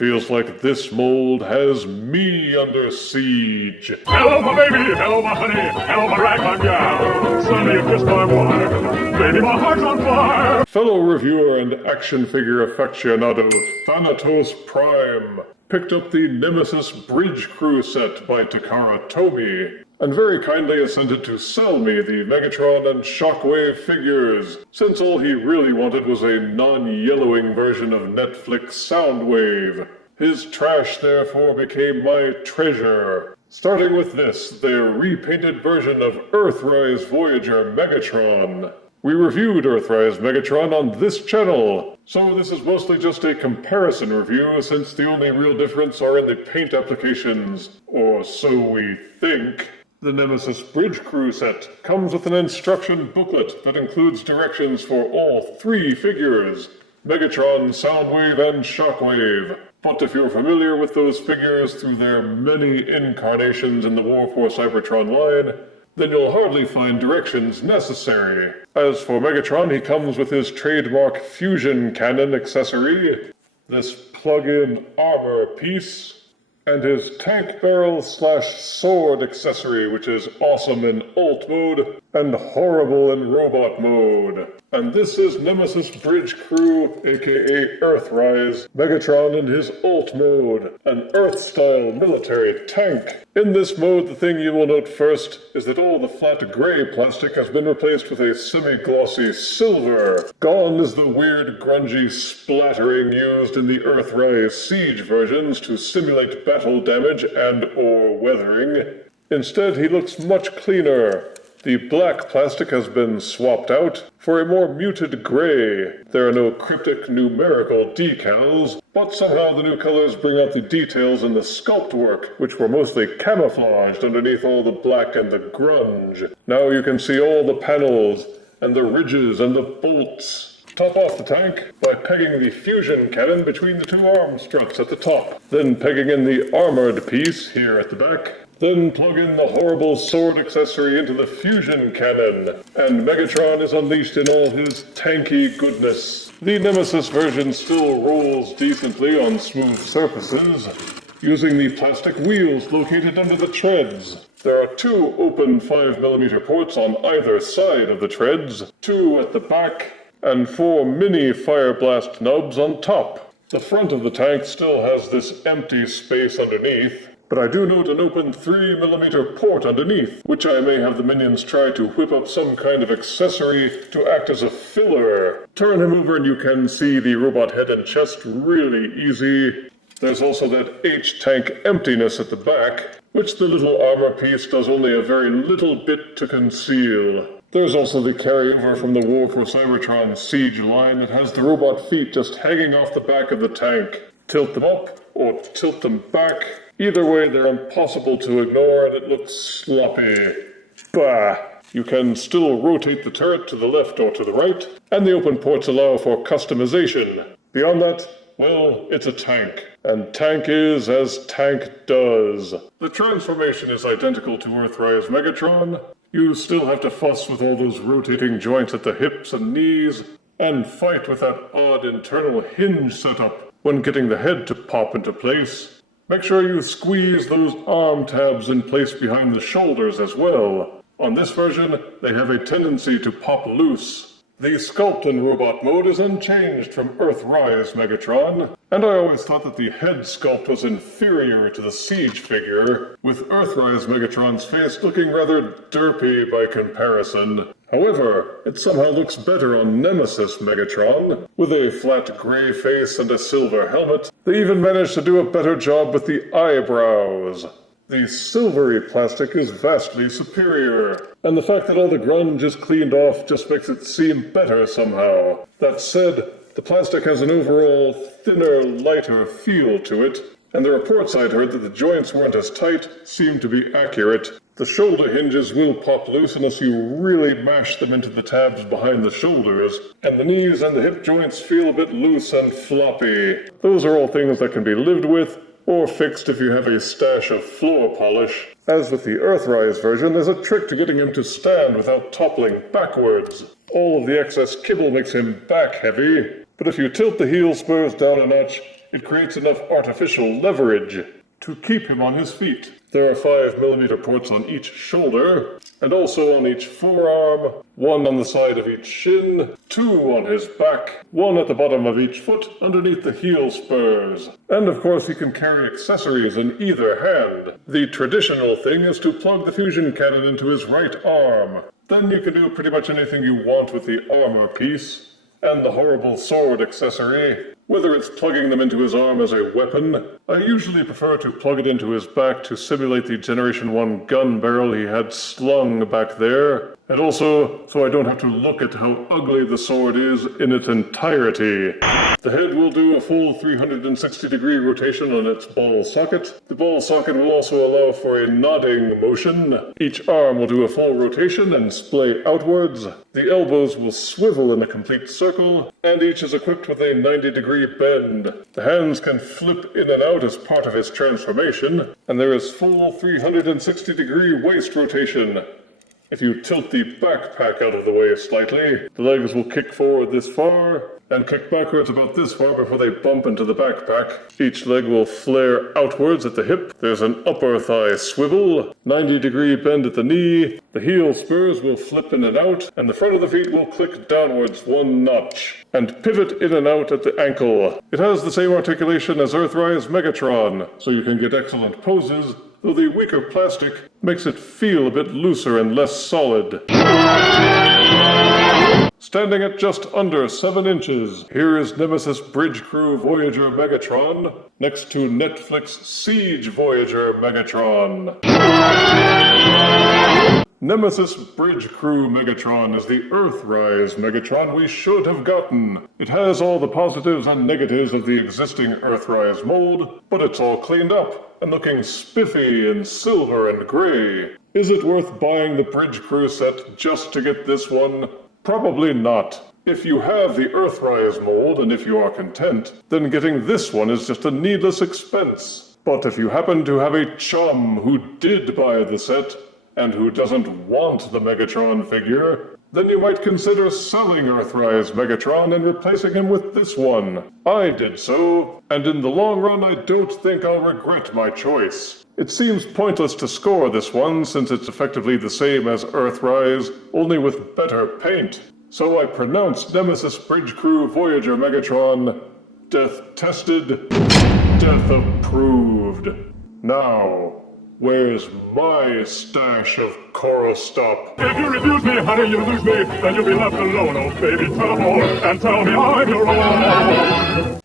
Feels like this mold has me under siege. Hello, my baby. Hello, my honey. Hello, my ragtime gal. Suddenly you kissed my wife. Baby, my heart's on fire. Fellow reviewer and action figure aficionado Thanatos Prime picked up the Nemesis Bridge Crew set by Takara Tomy, and very kindly assented to sell me the Megatron and Shockwave figures, since all he really wanted was a non-yellowing version of Netflix Soundwave. His trash therefore became my treasure. Starting with this, their repainted version of Earthrise Voyager Megatron. We reviewed Earthrise Megatron on this channel, so this is mostly just a comparison review since the only real difference are in the paint applications, or so we think. The Nemesis Bridge Crew set comes with an instruction booklet that includes directions for all three figures, Megatron, Soundwave, and Shockwave. But if you're familiar with those figures through their many incarnations in the War for Cybertron line, then you'll hardly find directions necessary. As for Megatron, he comes with his trademark fusion cannon accessory, this plug-in armor piece, and his tank barrel / sword accessory, which is awesome in alt mode and horrible in robot mode. And this is Nemesis Bridge Crew, aka Earthrise Megatron in his alt mode, an Earth-style military tank. In this mode, the thing you will note first is that all the flat gray plastic has been replaced with a semi-glossy silver. Gone is the weird grungy splattering used in the Earthrise Siege versions to simulate battle damage and or weathering. Instead, he looks much cleaner. The black plastic has been swapped out for a more muted gray. There are no cryptic numerical decals, but somehow the new colors bring out the details in the sculpt work, which were mostly camouflaged underneath all the black and the grunge. Now you can see all the panels, and the ridges and the bolts. Top off the tank by pegging the fusion cannon between the two arm struts at the top, then pegging in the armored piece here at the back. Then plug in the horrible sword accessory into the fusion cannon, and Megatron is unleashed in all his tanky goodness. The Nemesis version still rolls decently on smooth surfaces, using the plastic wheels located under the treads. There are two open 5mm ports on either side of the treads, two at the back, and 4 mini fire blast nubs on top. The front of the tank still has this empty space underneath, but I do note an open 3mm port underneath, which I may have the minions try to whip up some kind of accessory to act as a filler. Turn him over and you can see the robot head and chest really easy. There's also that H-tank emptiness at the back, which the little armor piece does only a very little bit to conceal. There's also the carryover from the War for Cybertron Siege line that has the robot feet just hanging off the back of the tank. Tilt them up or tilt them back. Either way, they're impossible to ignore and it looks sloppy. Bah! You can still rotate the turret to the left or to the right, and the open ports allow for customization. Beyond that, well, it's a tank. And tank is as tank does. The transformation is identical to Earthrise Megatron. You still have to fuss with all those rotating joints at the hips and knees, and fight with that odd internal hinge setup when getting the head to pop into place. Make sure you squeeze those arm tabs in place behind the shoulders as well. On this version, they have a tendency to pop loose. The sculpt in robot mode is unchanged from Earthrise Megatron, and I always thought that the head sculpt was inferior to the Siege figure, with Earthrise Megatron's face looking rather derpy by comparison. However, it somehow looks better on Nemesis Megatron, with a flat gray face and a silver helmet. They even managed to do a better job with the eyebrows. The silvery plastic is vastly superior, and the fact that all the grunge is cleaned off just makes it seem better somehow. That said, the plastic has an overall thinner, lighter feel to it, and the reports I'd heard that the joints weren't as tight seem to be accurate. The shoulder hinges will pop loose unless you really mash them into the tabs behind the shoulders, and the knees and the hip joints feel a bit loose and floppy. Those are all things that can be lived with, or fixed if you have a stash of floor polish. As with the Earthrise version, there's a trick to getting him to stand without toppling backwards. All of the excess kibble makes him back heavy, but if you tilt the heel spurs down a notch, it creates enough artificial leverage to keep him on his feet. There are 5mm ports on each shoulder, and also on each forearm, 1 on the side of each shin, 2 on his back, 1 at the bottom of each foot underneath the heel spurs. And of course he can carry accessories in either hand. The traditional thing is to plug the fusion cannon into his right arm. Then you can do pretty much anything you want with the armor piece and the horrible sword accessory. Whether it's plugging them into his arm as a weapon, I usually prefer to plug it into his back to simulate the Generation 1 gun barrel he had slung back there, and also so I don't have to look at how ugly the sword is in its entirety. The head will do a full 360-degree rotation on its ball socket. The ball socket will also allow for a nodding motion. Each arm will do a full rotation and splay outwards. The elbows will swivel in a complete circle, and each is equipped with a 90-degree bend. The hands can flip in and out as part of his transformation, and there is full 360-degree waist rotation. If you tilt the backpack out of the way slightly, the legs will kick forward this far, and kick backwards about this far before they bump into the backpack. Each leg will flare outwards at the hip. There's an upper thigh swivel, 90-degree bend at the knee, the heel spurs will flip in and out, and the front of the feet will click downwards 1 notch, and pivot in and out at the ankle. It has the same articulation as Earthrise Megatron, so you can get excellent poses, though the weaker plastic makes it feel a bit looser and less solid. Standing at just under 7 inches, here is Nemesis Bridge Crew Voyager Megatron, next to Netflix Siege Voyager Megatron. Nemesis Bridge Crew Megatron is the Earthrise Megatron we should have gotten. It has all the positives and negatives of the existing Earthrise mold, but it's all cleaned up and looking spiffy in silver and gray. Is it worth buying the Bridge Crew set just to get this one? Probably not. If you have the Earthrise mold and if you are content, then getting this one is just a needless expense. But if you happen to have a chum who did buy the set, and who doesn't want the Megatron figure, then you might consider selling Earthrise Megatron and replacing him with this one. I did so, and in the long run I don't think I'll regret my choice. It seems pointless to score this one since it's effectively the same as Earthrise, only with better paint. So I pronounce Nemesis Bridge Crew Voyager Megatron death-tested, death-approved. Now, where's my stash of coral stop? If you refuse me, honey, you lose me, then you'll be left alone, oh baby. Tell them all and tell me I'm your own.